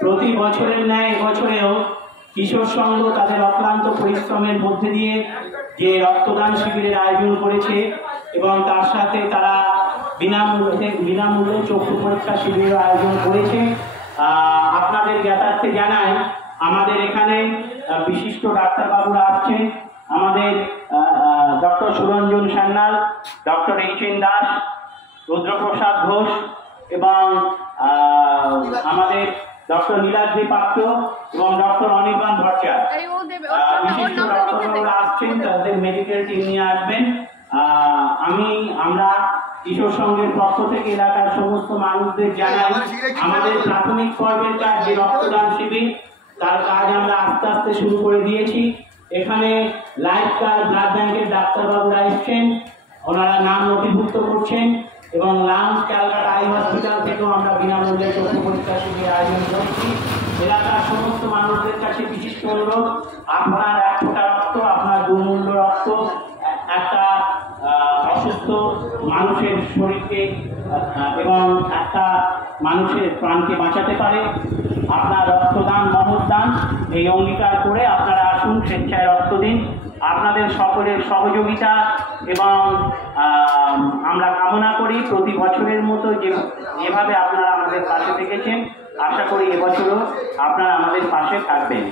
প্রতি বছরের ন্যায় এবছরেও কিশোর সংঘ তাদের অক্লান্ত পরিশ্রমের মধ্যে দিয়ে যে রক্তদান শিবিরের আয়োজন করেছে এবং তার সাথে তারা বিনামূল্যে চক্ষু পরীক্ষা শিবিরের আয়োজন করেছে। আপনাদের জ্ঞাতার্থে জানাই, আমাদের এখানে বিশিষ্ট ডাক্তারবাবুরা আসছেন। আমাদের ডক্টর সুরঞ্জন সান্যাল, ডক্টর এইচ.এন. দাস, রুদ্রপ্রসাদ ঘোষ এবং আমাদের ডক্টর নীলাদ্রি পাত্র এবং ডক্টর অনির্বাণ ভট্টাচার্য বিশিষ্ট ডাক্তারবাবুরা আসছেন, তাদের মেডিকেল টিম নিয়ে আসবেন। আমরা কিশোর সংঘের পক্ষ থেকে এলাকার সমস্ত মানুষদের জানাই, আমাদের প্রাথমিক পর্বের কাজ যে রক্তদান শিবির, তার কাজ আমরা আস্তে আস্তে শুরু করে দিয়েছি। এখানে লাইফ কার ব্লাড ব্যাংকের ডাক্তারবাবুরা এসছেন, ওনারা নাম নথিভুক্ত করছেন এবং লাংস ক্যালকাটা আই হসপিটাল থেকেও আমরা বিনামূল্যে চক্ষু পরীক্ষা শিবিরের আয়োজন করছি। এলাকার সমস্ত মানুষদের কাছে বিশিষ্ট অনুরোধ, আপনার এক ফোঁটা রক্ত, আপনার দুমূল্য রক্ত একটা অসুস্থ মানুষের শরীরকে এবং একটা মানুষের প্রাণকে বাঁচাতে পারে। আপনার রক্তদান মহৎদান, এই অঙ্গীকার করে আপনারা আসুন, স্বেচ্ছায় রক্ত দিন। আপনাদের সকলের সহযোগিতা এবং আমরা কামনা করি প্রতি বছরের মতো যেভাবে আপনারা আমাদের পাশে থেকেছেন, আশা করি এবছরও আপনারা আমাদের পাশে থাকবেন।